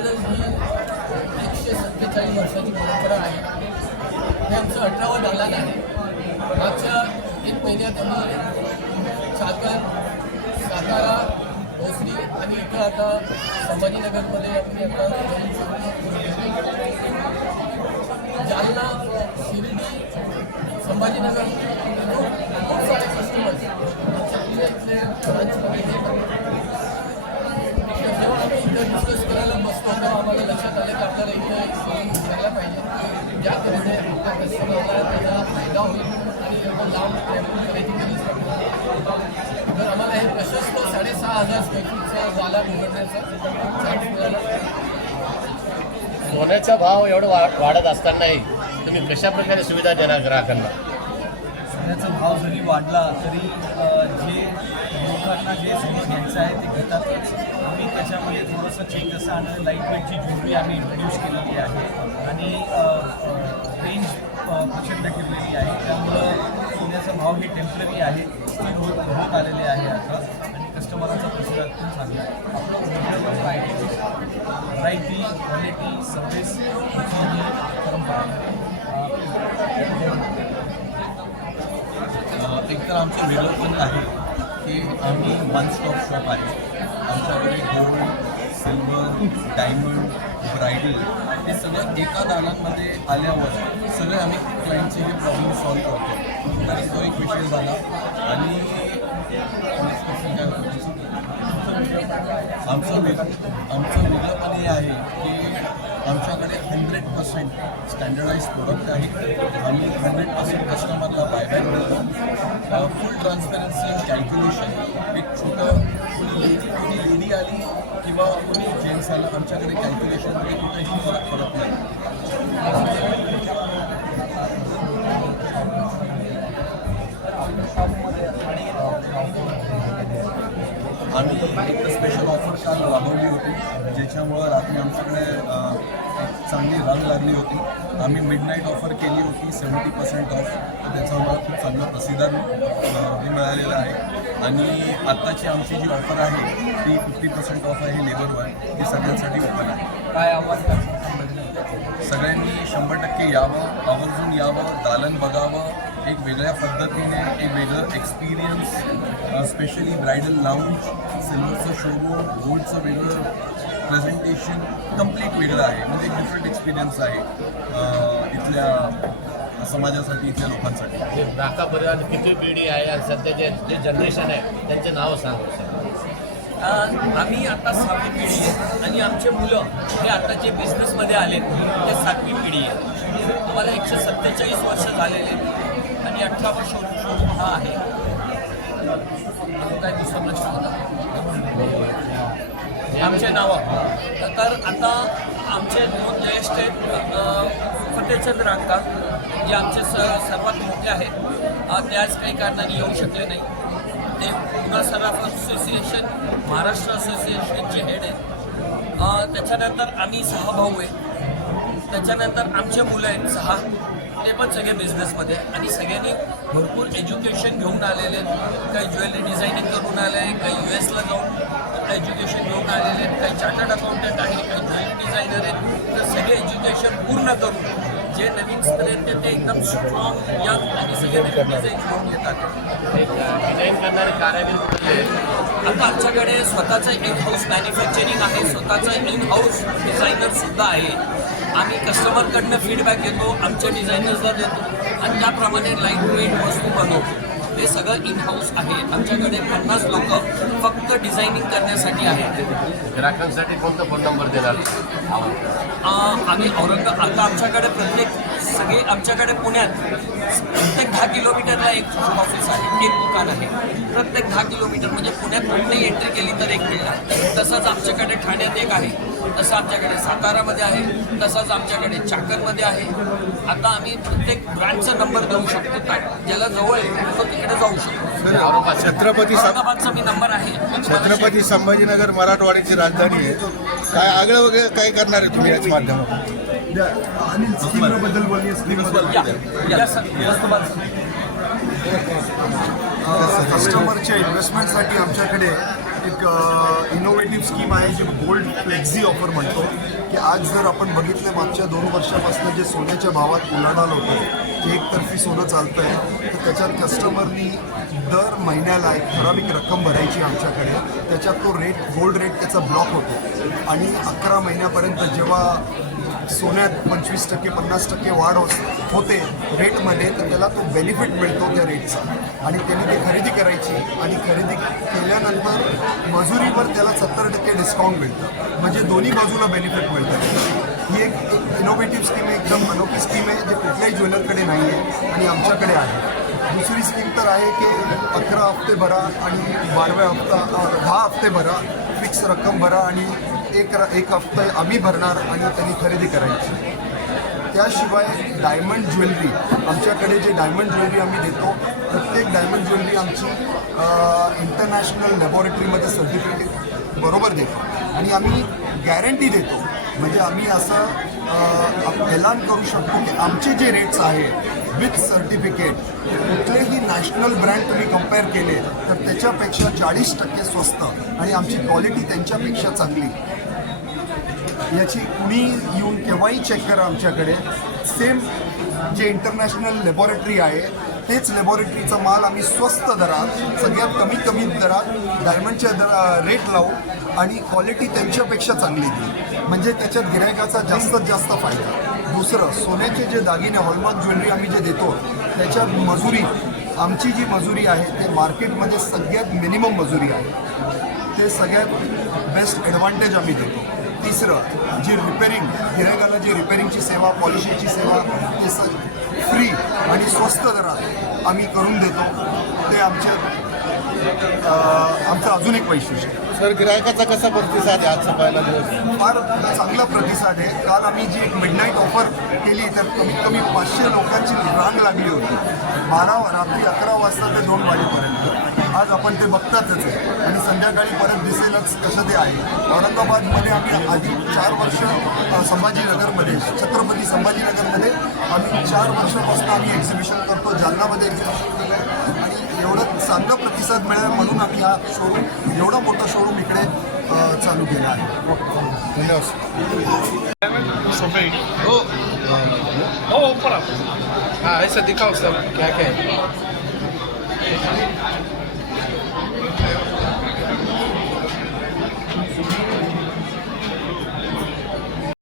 दालनच ही 147 वर्षाची परंपरा आहे. हे आमचं 18वं दालन आहे. मागच्या 1 महिन्यात आम्ही चाकण, सातारा, भोसरी आणि इथं आता संभाजीनगरमध्ये आम्ही आता जालना, शिर्डी, संभाजीनगर खूप सारे कस्टमर्स आमच्या इथले ब्रांचमध्ये येतात. जेव्हा आम्ही इथं डिस्कस करायला बसतो तेव्हा आम्हाला लक्षात आलं की आपल्याला इथं एक सोयी घ्यायला पाहिजे, ज्या करीने आपल्या कस्टमरला त्याचा फायदा होईल आणि आपण लांब खरेदी करू शकतो. तर आम्हाला हे प्रशस्त 6,500 स्क्वेअर फूटचा जाला उघडण्याचा चान्स मिळाला. सोन्याचा भाव एवढं वाढत असतानाही तुम्ही कशा प्रकारे सुविधा देणार ग्राहकांना? सोन्याचा भाव जरी वाढला तरी जे लोकांना जे सोनं घ्यायचं आहे ते घेतातच. आम्ही त्याच्यामध्ये थोडंसं चेंज असं आणलं, लाईट वेटची ज्वेलरी आम्ही इंट्रोड्यूस केलेली आहे आणि रेंज प्रचंड ठेवलेली आहे. त्यामुळं सोन्याचा भाव हे टेम्पररी आहे, स्थिर होत आलेले आहे आता आणि कस्टमरांचा प्रतिसाद पण चांगला आहे. आपलं वेगळं व्हरायटी, क्वालिटी, सर्व्हिस ही परंपरा एकतर आमचं वेगळं पण आहे की आम्ही वन स्टॉप शॉप आहे. आमच्याकडे गोल्ड, सिल्वर, डायमंड, ब्रायडल हे सगळं एका दालनमध्ये आल्यावर सगळे आम्ही क्लायंटचे हे प्रॉब्लेम सॉल्व्ह करतो. तरी तो एक विषय झाला. आणि आमचं वेगळं पण हे आहे की आमच्याकडे 100% स्टँडर्डाइज प्रोडक्ट आहे. आम्ही 100% कस्टमरला बायबॅक देतो. फुल ट्रान्सपरन्सी अँड कॅल्क्युलेशन. एक छोटं कोणी लेडी आली किंवा कोणी जेंट्स आलं, आमच्याकडे कॅल्क्युलेशनमध्ये कुठेही फरक पडत नाही. आम्ही एक स्पेशल ऑफर काल राबवली होती, ज्याच्यामुळं रात्री आमच्याकडे एक चांगली रंग लागली होती. आम्ही मिडनाईट ऑफर केली होती 70% ऑफ. तर त्याचा आम्हाला खूप चांगला प्रतिसाद मिळालेला आहे. आणि आत्ताची आमची जी ऑफर आहे ती 50% ऑफ आहे लेबरवर. ती सगळ्यांसाठी ओपन आहे. काय आव्हान सगळ्यांनी 100% यावं, आवर्जून यावं, दालन बघावं. एक वेगळ्या पद्धतीने एक वेगळं एक्सपिरियन्स, स्पेशली ब्रायडल लाऊंज, सिल्वरचं शोरूम, गोल्डचं वेगळं प्रेझेंटेशन कम्प्लीट वेगळं आहे. म्हणजे एक डिफरंट एक्सपिरियन्स आहे इथल्या समाजासाठी, इथल्या लोकांसाठी. ग्राहकापर्यंत किती पिढी आहे आणि सध्याचे जे जनरेशन आहे त्यांचे नाव सांगा. आम्ही आता 7वी पिढी आहे आणि आमचे मुलं हे आता जे बिझनेसमध्ये आले ते 7वी पिढी आहे. आम्हाला 147 वर्ष झालेले आणि 18 वर्ष शोरूम हा आहे. काय दुसरा प्रश्न होता आमचे नावं. तर आता आमचे दोन ज्येष्ठ आहेत, फतेहचंद रांका जे आमचे सर्वात मोठे आहेत, ते आज काही कारणाने येऊ शकले नाही. ते पुन्हा सराफ असोसिएशन, महाराष्ट्र असोसिएशनचे हेड आहेत. त्याच्यानंतर आम्ही 6 भाऊ आहे. त्याच्यानंतर आमचे मुलं आहेत 6, ते पण सगळे बिझनेसमध्ये आणि सगळ्यांनी भरपूर एज्युकेशन घेऊन आलेले आहेत. काही ज्वेलरी डिझायनिंग करून आले आहे, काही US ला जाऊन एज्युकेशन घेऊन आलेले आहेत, काही चार्टर्ड अकाउंटंट आहे, काही ज्वेलरी डिझायनर आहेत. तर सगळे एज्युकेशन पूर्ण करून जे नवीन स्टुडंट आहेत ते एकदम स्ट्रॉंग, यंग आणि सगळे नवीन डिझाईन घेऊन येतात. डिझाईन करणारे कारागीर आता आमच्याकडे स्वतःचं इन हाऊस मॅन्युफॅक्चरिंग आहे, स्वतःचं इन हाऊस डिझायनरसुद्धा आहे. आम्ही कस्टमरकडनं फीडबॅक घेतो, आमच्या डिझायनर्सला देतो आणि त्याप्रमाणे लाईट वेट वस्तू बनवतो. हे सगळं इन हाऊस आहे. आमच्याकडे 50 लोक फक्त डिझायनिंग करण्यासाठी आहेत. ग्राहकांसाठी कोणता फोन नंबर देणार? आम्ही आता आमच्याकडे सगळे आमच्याकडे पुण्यात प्रत्येक 10 किलोमीटरला एक ऑफिस आहे, एक दुकान आहे. प्रत्येक 10 किलोमीटर म्हणजे पुण्यात कुठेही एंट्री केली तर एक मिळणार. तसंच आमच्याकडे ठाण्यात एक आहे, तसं आमच्याकडे सातारामध्ये आहे, तसंच आमच्याकडे चाकणमध्ये आहे. आता आम्ही प्रत्येक ब्रँडचा नंबर देऊ शकतो. ज्याला जवळ आहे तो तिकडे जाऊ शकतो. औरंगाबादचा मी नंबर आहे. छत्रपती संभाजीनगर मराठवाड्याची राजधानी आहे. काय आगळं वगैरे काय करणार आहे तुम्ही याच्या माध्यमातून? स्कीमबद्दल बोलली, कस्टमरच्या इन्व्हेस्टमेंटसाठी आमच्याकडे एक इनोव्हेटिव्ह स्कीम आहे जी गोल्ड फ्लेक्झी ऑफर म्हणतो की आज जर आपण बघितलं मागच्या 2 वर्षापासून जे सोन्याच्या भावात उलाढाल होतं जे एकतर्फी सोनं चालतं आहे तर त्याच्यात कस्टमरनी दर महिन्याला एक ठराविक रक्कम भरायची आमच्याकडे त्याच्यात तो रेट गोल्ड रेट त्याचा ब्लॉक होतो आणि 11 महिन्यापर्यंत जेव्हा सोन्यात 25% 50% वाढ होते रेटमध्ये तर त्याला तो बेनिफिट मिळतो त्या रेटचा आणि त्याने ते खरेदी करायची आणि खरेदी केल्यानंतर मजुरीवर त्याला 70% डिस्काउंट मिळतं म्हणजे दोन्ही बाजूला बेनिफिट मिळतं ही एक इनोव्हेटिव्ह स्कीम आहे एकदम अनोखी स्कीम आहे जे कुठल्याही ज्वेलरकडे नाही आहे आणि आमच्याकडे आहे दुसरी स्कीम तर आहे की 11 हफ्ते भरा आणि 12व्या हफ्ता 10 हफ्ते भरा फिक्स रक्कम भरा आणि एक हफ्ता आम्ही भरणार आणि त्यांनी खरेदी करायची त्याशिवाय डायमंड ज्वेलरी आमच्याकडे जे डायमंड ज्वेलरी आम्ही देतो प्रत्येक डायमंड ज्वेलरी आमची इंटरनॅशनल लॅबॉरेटरीमध्ये सर्टिफिकेट बरोबर देतो आणि आम्ही गॅरंटी देतो म्हणजे आम्ही असं ऐलान करू शकतो की आमचे जे रेट्स आहे विथ सर्टिफिकेट कुठलेही नॅशनल ब्रँड तुम्ही कम्पेअर केले तर त्याच्यापेक्षा 40% स्वस्त आणि आमची क्वालिटी त्यांच्यापेक्षा चांगली याची कुणी येऊन केव्हाही चेक करा आमच्याकडे सेम जे इंटरनॅशनल लॅबॉरेटरी आहे तेच लॅबॉरेटरीचा माल आम्ही स्वस्त दरात सगळ्यात कमी दरात डायमंडच्या रेट लावू आणि क्वालिटी त्यांच्यापेक्षा चांगली देऊ म्हणजे त्याच्यात गिरायकाचा जास्तीत जास्त फायदा दुसरं सोन्याचे जे दागिने हॉलमार्क ज्वेलरी आम्ही जे देतो त्याच्यात मजुरी आमची जी मजुरी आहे ते मार्केटमध्ये सगळ्यात मिनिमम मजुरी आहे ते सगळ्यात बेस्ट ॲडव्हान्टेज आम्ही देतो तिसरं जी रिपेरिंग गिरायकाला जी रिपेरिंगची सेवा पॉलिशिंगची सेवा ते फ्री आणि स्वस्त दरात आम्ही करून देतो ते आमचं अजून एक वैशिष्ट्य सर गिरायकाचा कसा प्रतिसाद आहे आजचा पहिला दिवस फार चांगला प्रतिसाद आहे काल आम्ही जी एक मिडनाईट ऑफर केली तर कमीत कमी 500 लोकांची रांग लागली होती रात्री 11 वाजता ते 2 वाजेपर्यंत आज आपण ते बघतातच आहे आणि संध्याकाळी परत दिसेलच कसं ते आहे औरंगाबादमध्ये आम्ही आधी 4 वर्ष संभाजीनगरमध्ये छत्रपती संभाजीनगरमध्ये आम्ही 4 वर्षापासून आम्ही एक्झिबिशन करतो जालनामध्ये एक्झिबिशन केलं आहे आणि एवढं चांगला प्रतिसाद मिळाला म्हणून आम्ही हा शोरूम एवढा मोठा शोरूम इकडे चालू केला आहे हाँ ऐसा दिखाओ सब क्या क्या है